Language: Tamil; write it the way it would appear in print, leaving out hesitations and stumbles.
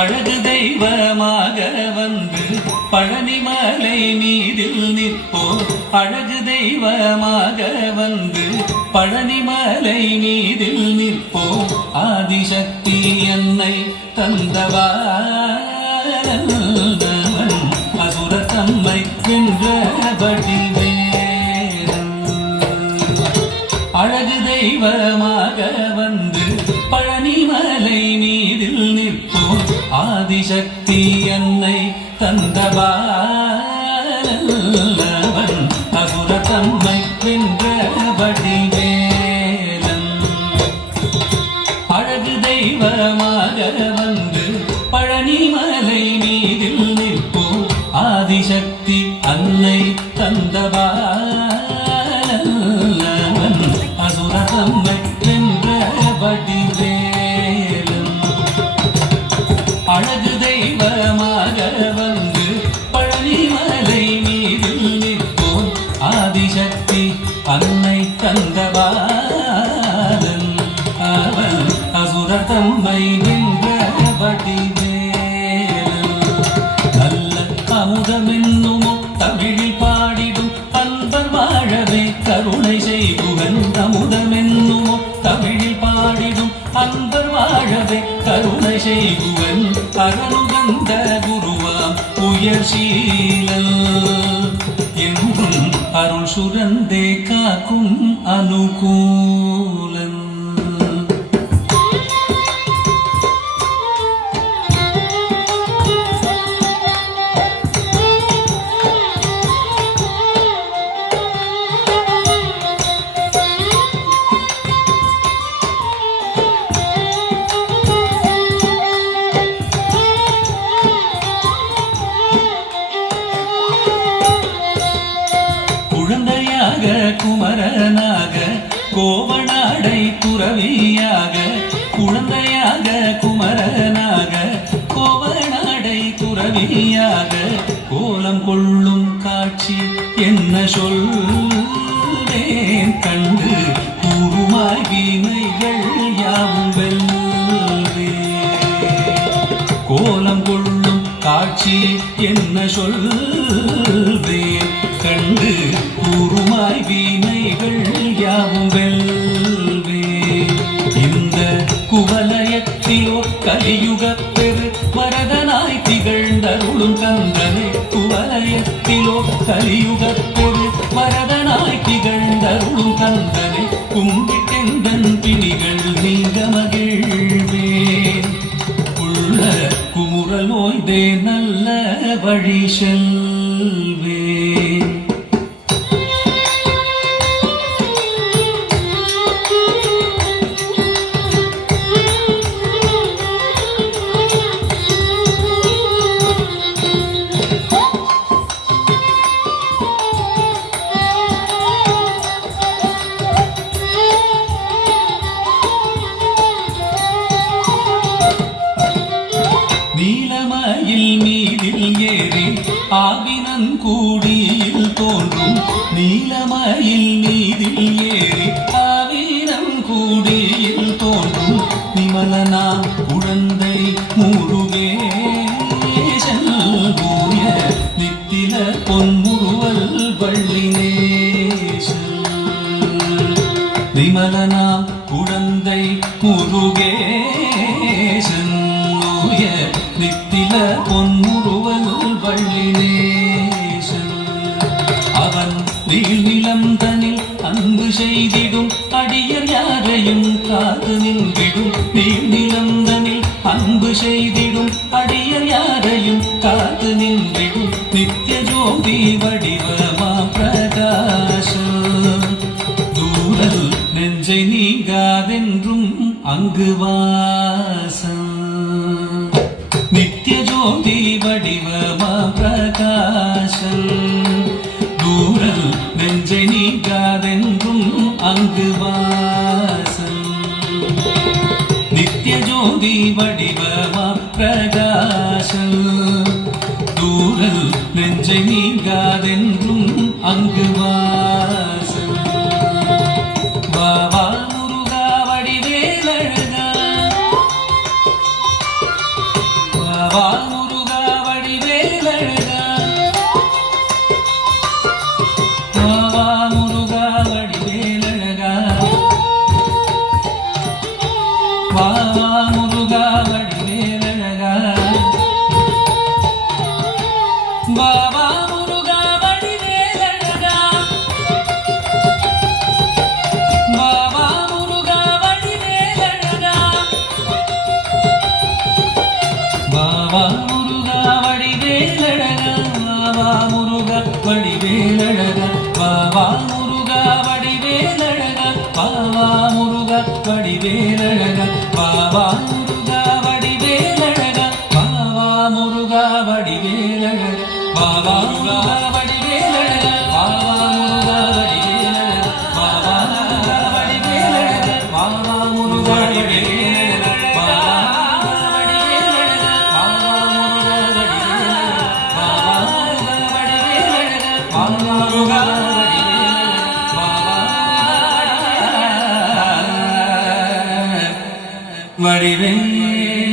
அழகு தெய்வமாக வந்து பழனிமலை மீதில் நிற்போம். அழகு தெய்வமாக வந்து பழனிமலை மீதில் நிற்போம். ஆதிசக்தி என்னை தந்தவான் அசுர தம்மை வென்றபடி வேடன். அழகு தெய்வமாக வந்து பழனிமலை மீதில் நிற்போம். ஆதிசக்தி என்னை தந்தவான் அசுர தம்மை வென்றபடி வேலன். அழகு தெய்வமாக வந்து பழனிமலை மீதில் நிற்போம். ஆதிசக்தி அன்னை தந்தவான் அசுர தம்மை வென்றபடி வேலன். அழகு தெய்வமாக வந்து பழனிமலை மீதில் நிற்போம். ஆதிசக்தி அன்னை தந்தவான் அவன் அசுர தம்மை வென்றபடி வேலன். நல்ல அமுதமென்னுமோ தமிழில் பாடிடும் அன்பர் வாழவே கருணை செய்குவன். அமுதமென்னுமோ தமிழில் பாடிடும் அன்பர் வாழவே கருணை செய்குவன். அருளுகந்த குருவாம் உயர்சீலல் என்றும் அருள் சுரந்தே காக்கும் அனுகூலன். குழந்தையாக குமரனாக கோவனாடை துறவியாக. குழந்தையாக குமரனாக கோவனாடை துறவியாக. கோலம் கொள்ளும் காட்சி என்ன சொல்வேன் கண்டு கூறுமாய் வீணைகள் யாவும் வெல்வே. கோலம் கொள்ளும் காட்சி என்ன சொல்வேன் கண்டு கூறுமாய் வீணைகள் யாவும் வெல்வே. இந்த குவலயத்திலோ கலியுகப் பெரு வரதனாய் திகழ்ந்தருளும் கந்தனை. குவலயத்திலோ கலியுகப் பெரு வரதனாய் திகழ்ந்தருளும் கந்தனை. கும்பிட்டெந்தன் பிணிகள் நீங்க மகிழ்வேன். உள்ள குமுறல் ஓய்தே நல்ல வழி செல்வேன். நீலமயில் மீதில் ஏறி ஆவினங்கூடியில் தோன்றும். நீலமயில் மீதில் ஏறி ஆவினங்கூடியில் தோன்றும். நிமலனா குழந்தை முருகேசன் பூய நித்தில பொன்முருவல் வள்ளினேசன். நிமலனா குழந்தை முருகேசன் நித்தில பொன்முருவல் வள்ளினேசன். அவன் நீள்நிலம் தனில் அன்பு செய்திடும் அடியர் யாரையும் காத்து நின்றிடும். நீள்நிலம் தனில் அன்பு செய்திடும் அடியர் யாரையும் காத்து நின்றிடும். நித்திய ஜோதி வடிவமா பிரகாசம். தூரல் நெஞ்சை நீங்காதென்றும் அங்கு வாசம். நித்திய ஜோதி வடிவமா பிரகாசம். தூரல் நெஞ்சை நீங்காதென்றும் அங்கு வாசம். நித்திய ஜோதி வடிவமா பிரகாசம். தூரல் நெஞ்சை நீங்காதென்றும் அங்கு வாசல் வா வா முருகா வடிவேலழகா வா வா முருகா வடிவேலழகா வா வா முருகா வடிவேலழகா வா வா முருகா வடிவேலழகா வா வா முருகா வடிவேலழகா வா வா முருகா வடிவேலழகா வா வா முருகா வடிவேலழகா வா வா முருகா வடிவேலழகா வா வா முருகா வடிவேலழகா வா வா முருகா வடிவேலழகா வா வா முருகா வடிவேலழகா வா வா முருகா வடிவேலழகா வா வா முருகா வடிவேலழகா வா வா முருகா வடிவேலழகா வா வா முருகா வடிவேலழகா வா வா முருகா வடிவேலழகா வா வா வடிவேலழகா வா வா முருகா வடிவேலழகா வா வா முருகா வடிவேலழகா வா வா முருகா வடிவேலழகா வடிவேல்